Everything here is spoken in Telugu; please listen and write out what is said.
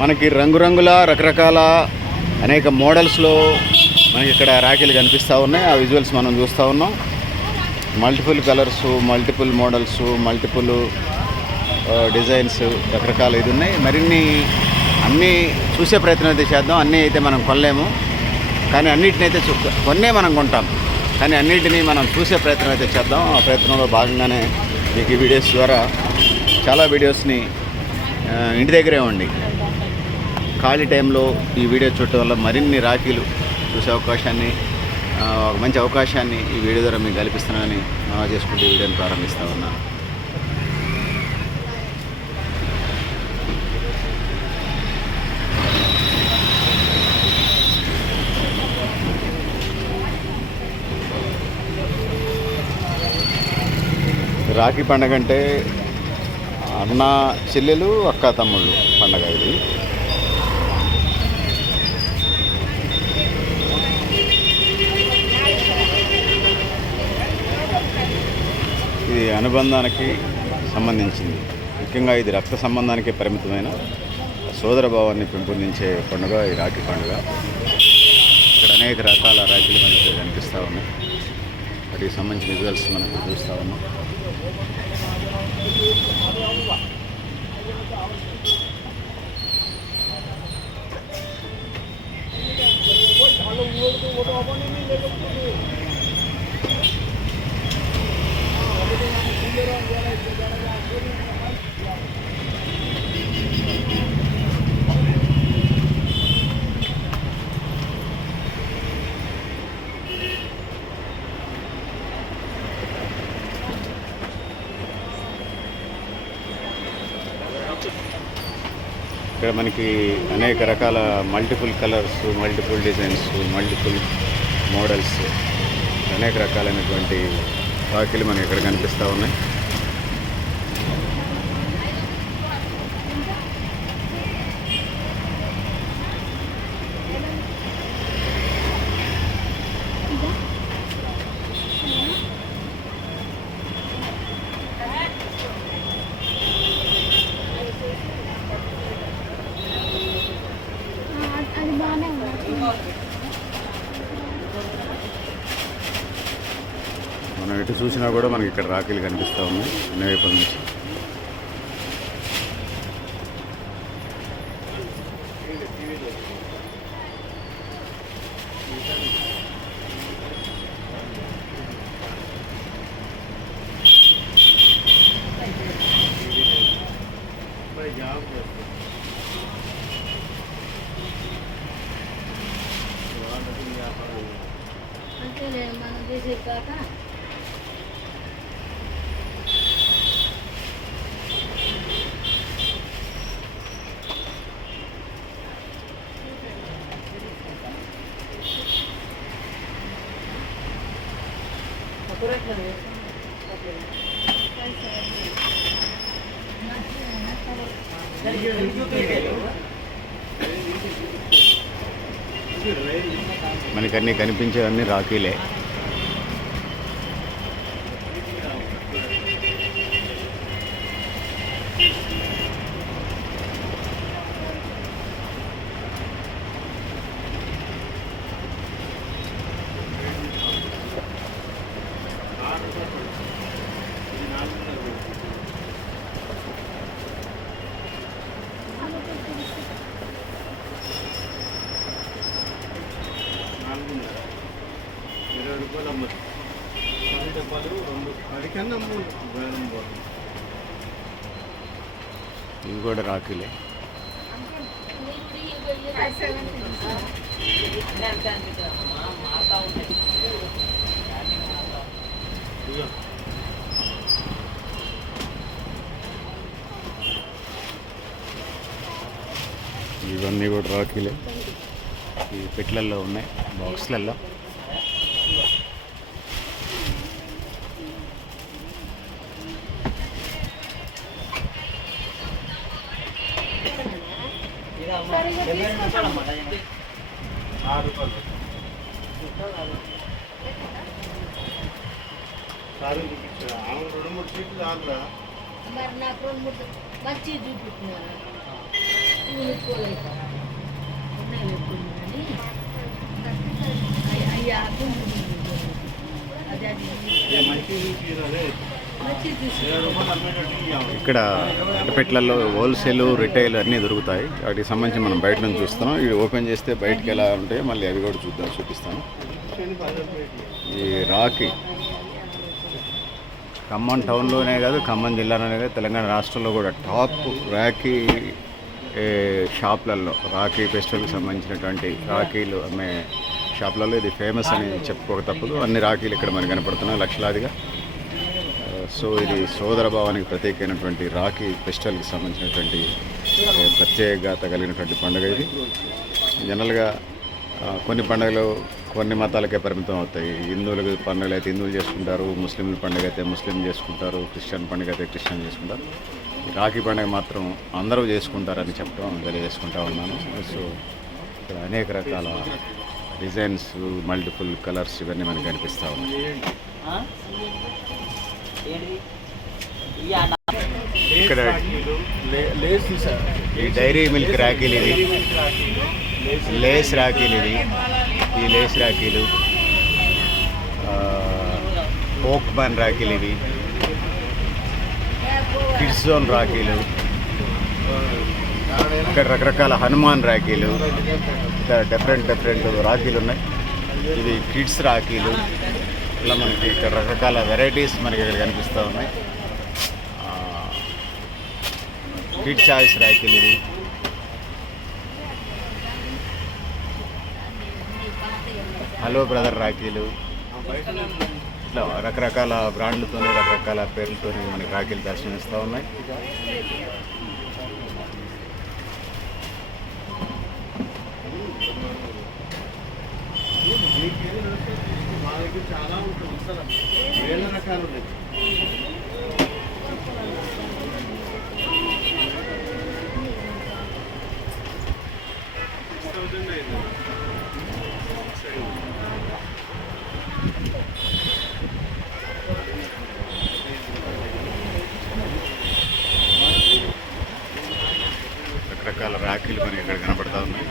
మనకి రంగురంగుల రకరకాల అనేక మోడల్స్లో మనకి ఇక్కడ రాఖీలు కనిపిస్తూ ఉన్నాయి. ఆ విజువల్స్ మనం చూస్తూ ఉన్నాం. Multiple colours multiple models multiple designs రకరకాల ఇది ఉన్నాయి. మరిన్ని అన్నీ చూసే ప్రయత్నం అయితే చేద్దాం. అన్నీ అయితే మనం కొనలేము. కానీ అన్నిటిని అయితే చూ కొన్నే మనం కొంటాం. కానీ అన్నిటినీ మనం చూసే ప్రయత్నం అయితే చేద్దాం. ఆ ప్రయత్నంలో భాగంగానే మీకు ఈ వీడియోస్ ద్వారా చాలా వీడియోస్ని ఇంటి దగ్గరే ఉండి ఖాళీ టైంలో ఈ వీడియో చూడటం వల్ల మరిన్ని రాఖీలు చూసే అవకాశాన్ని ఒక మంచి అవకాశాన్ని ఈ వీడియో ద్వారా మీకు కల్పిస్తున్నానని మనం చేసుకుంటూ ఈ వీడియోని ప్రారంభిస్తా ఉన్నాను. రాఖీ పండగ అంటే అన్న చెల్లెలు అక్క తమ్ముళ్ళు పండగ ఇది. ఇది అనుబంధానికి సంబంధించింది. ముఖ్యంగా ఇది రక్త సంబంధానికి పరిమితమైన సోదర భావాన్ని పెంపొందించే పండుగ ఈ రాఖీ పండుగ. ఇక్కడ అనేక రకాల రాఖీలు మనకి కనిపిస్తూ ఉన్నాయి. వాటికి సంబంధించిన విజువల్స్ మనకు చూస్తూ ఉన్నాం. ఇక్కడ మనకి అనేక రకాల multiple colours multiple designs multiple models అనేక రకాలైనటువంటి రాఖీలు మనకి ఇక్కడ కనిపిస్తూ ఉన్నాయి. మనం ఎటు చూసినా కూడా మనకి ఇక్కడ రాఖీలు కనిపిస్తూ ఉన్నాయి అన్ని వైపుల నుంచి. అంతేలే మనం చేసే కాక మనకి మనకన్నీ కనిపించేవన్నీ రాఖీలే. ఇవి కూడా రాఖీలే. ఇవన్నీ కూడా రాఖీలే. ఈ పెట్లల్లో ఉన్నాయి బాక్స్లలో సారీ చూపించా ఆమె రెండు మూడు సీట్లు చాలరా మరి నాకు రెండు మూడు మంచి చూపిస్తున్నారు? అయ్యి- అది అది మంచి చీర ఇక్కడ అట్టపెట్లలో హోల్సేల్ రిటైల్ అన్నీ దొరుకుతాయి. వాటికి సంబంధించి మనం బయట నుంచి చూస్తున్నాం. ఇవి ఓపెన్ చేస్తే బయటకి ఎలా ఉంటాయి మళ్ళీ అవి కూడా చూద్దాం చూపిస్తాను. ఈ రాఖీ ఖమ్మం టౌన్లోనే కాదు ఖమ్మం జిల్లాలోనే కాదు తెలంగాణ రాష్ట్రంలో కూడా టాప్ రాఖీ షాప్లలో రాఖీ ఫెస్టివల్కి సంబంధించినటువంటి రాఖీలు అమ్మే షాప్లలో ఇది ఫేమస్ అని చెప్పుకోక తప్పదు. అన్ని రాఖీలు ఇక్కడ మనకు కనపడుతున్నాయి లక్షలాదిగా. సో ఇది సోదర భావానికి ప్రత్యేకమైనటువంటి రాఖీ ఫెస్టివల్కి సంబంధించినటువంటి ప్రత్యేకత కలిగినటువంటి పండుగ ఇది. జనరల్గా కొన్ని పండుగలు కొన్ని మతాలకే పరిమితం అవుతాయి. హిందువులకు పండుగలు అయితే హిందువులు చేసుకుంటారు ముస్లింల పండుగ అయితే ముస్లిం చేసుకుంటారు క్రిస్టియన్ పండుగ అయితే క్రిస్టియన్ చేసుకుంటారు. రాఖీ పండుగ మాత్రం అందరూ చేసుకుంటారని చెప్పడం తెలియజేసుకుంటా ఉన్నాను. సో ఇక్కడ అనేక రకాల డిజైన్స్ మల్టిపుల్ కలర్స్ ఇవన్నీ మనకు కనిపిస్తూ ఉన్నాయి. ఇక్కడ ఈ డైరీ మిల్క్ రాఖీలు ఇవి. లేస్ రాఖీలు ఇవి. ఈ లేస్ రాఖీలు పోక్ బన్ రాఖీలు ఇవి. కిడ్స్ జోన్ రాఖీలు. ఇక్కడ రకరకాల హనుమాన్ రాఖీలు. ఇక్కడ డిఫరెంట్ డిఫరెంట్ రాఖీలు ఉన్నాయి. ఇవి కిడ్స్ రాఖీలు. ఇలా మనకి ఇక్కడ రకరకాల వెరైటీస్ మనకి ఇక్కడ కనిపిస్తూ ఉన్నాయి. కిడ్ చాయిస్ రాఖీలు ఇవి. హలో బ్రదర్ రాఖీలు. ఇట్లా రకరకాల బ్రాండ్లతోని రకరకాల పేర్లతోని మనకి రాఖీలు దర్శనమిస్తూ ఉన్నాయి. మా దగ్గర చాలా ఉంటుంది అసలు వేల రకాలు ఉన్నాయి రకరకాల రాఖీలు మనకి ఇక్కడ కనపడతా ఉన్నాయి.